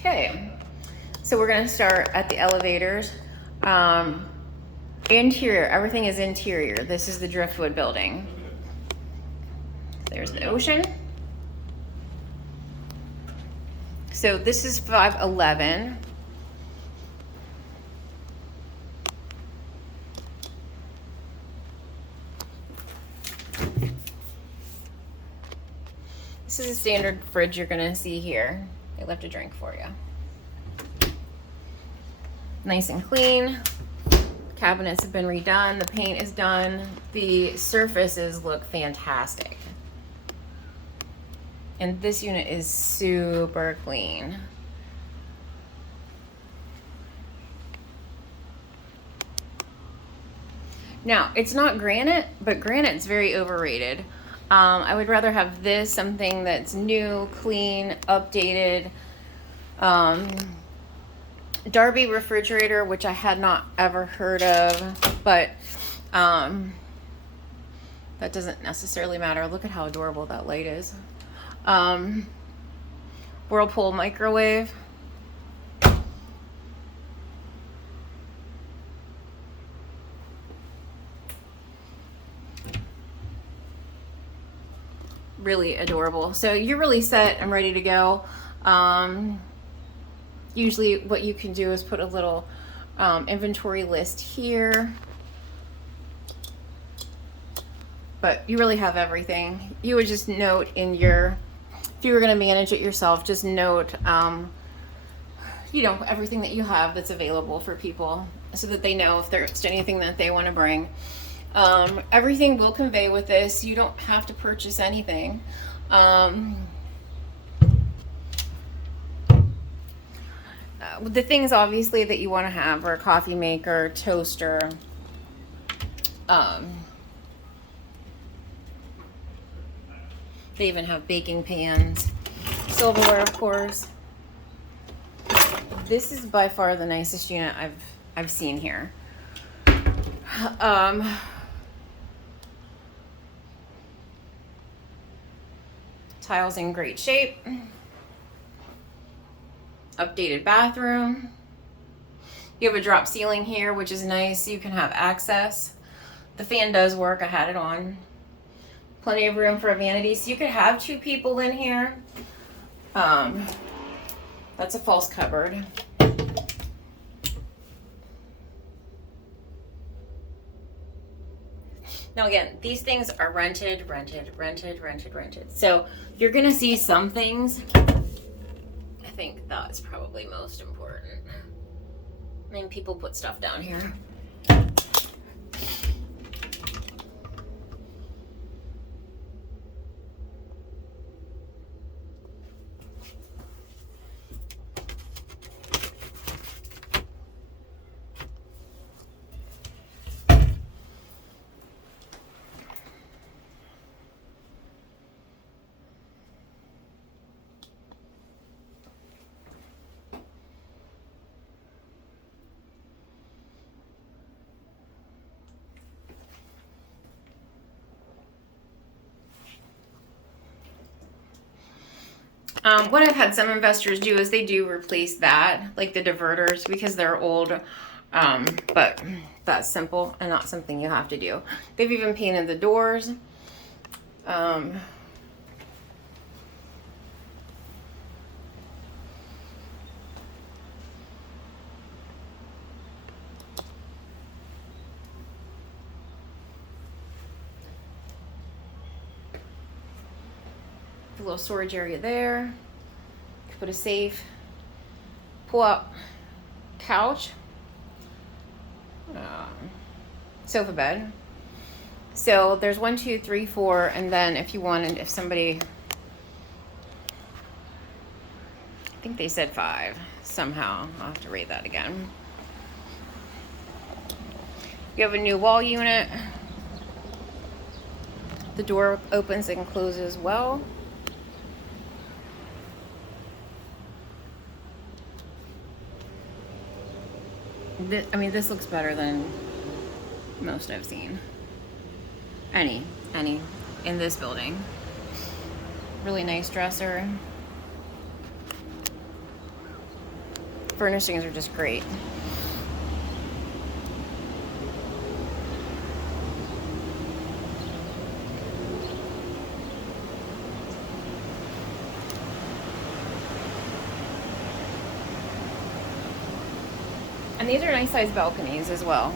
Okay, so we're gonna start at the elevators. Interior, everything is interior. This is the Driftwood building. There's the ocean. So this is 511. This is a standard fridge you're gonna see here. They left a drink for you. Nice and clean. Cabinets have been redone. The paint is done. The surfaces look fantastic. And this unit is super clean. Now, it's not granite, but granite's very overrated. I would rather have this, something that's new, clean, updated. Darby refrigerator, which I had not ever heard of, but that doesn't necessarily matter. Look at how adorable that light is. Whirlpool microwave. Really adorable. So you're really set and ready to go. Usually what you can do is put a little inventory list here. But you really have everything. You would just note in your, if you were going to manage it yourself, just note, you know, everything that you have that's available for people so that they know if there's anything that they want to bring. Everything will convey with this. You don't have to purchase anything. The things obviously that you want to have are a coffee maker, toaster, they even have baking pans, silverware, of course. This is by far the nicest unit I've seen here. Tiles in great shape. Updated bathroom. You have a drop ceiling here, which is nice. You can have access. The fan does work. I had it on. Plenty of room for a vanity. So you could have 2 people in here. That's a false cupboard. Now again, these things are rented. So you're gonna see some things. I think that's probably most important. I mean, people put stuff down here. What I've had some investors do is they do replace that, like the diverters, because they're old, but that's simple and not something you have to do. They've even painted the doors. The little storage area there. Put a safe, pull out couch, sofa bed. So there's 1, 2, 3, 4, and then if you wanted, if somebody, I think they said 5 somehow. I'll have to read that again. You have a new wall unit. The door opens and closes well. I mean, this looks better than most I've seen. Any in this building. Really nice dresser. furnishings are just great. And these are nice sized balconies as well.